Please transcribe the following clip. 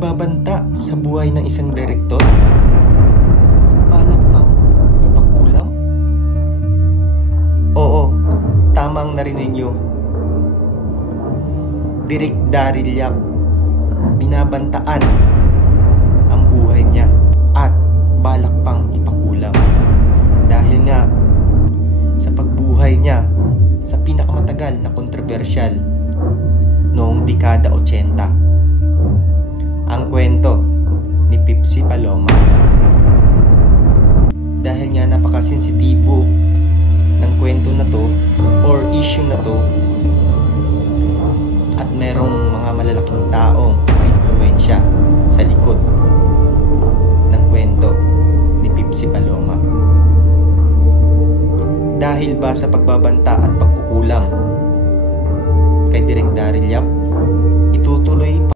pagbabanta sa buhay ng isang direktor at balak pang ipakulam? Oo, tamang narinig niyo. Direk Daryl Yap, binabantaan ang buhay niya at balak pang ipakulam dahil nga sa pagbuhay niya sa pinakamatagal na kontrobersyal noong dekada 80. Ang kwento ni Pipsy Paloma. Dahil nga napakasensitibo ng kwento na to or issue na to at merong mga malalaking taong may impluwensya sa likod ng kwento ni Pipsy Paloma. Dahil ba sa pagbabanta at pagkukulam kay Direk Daryl Yap, itutuloy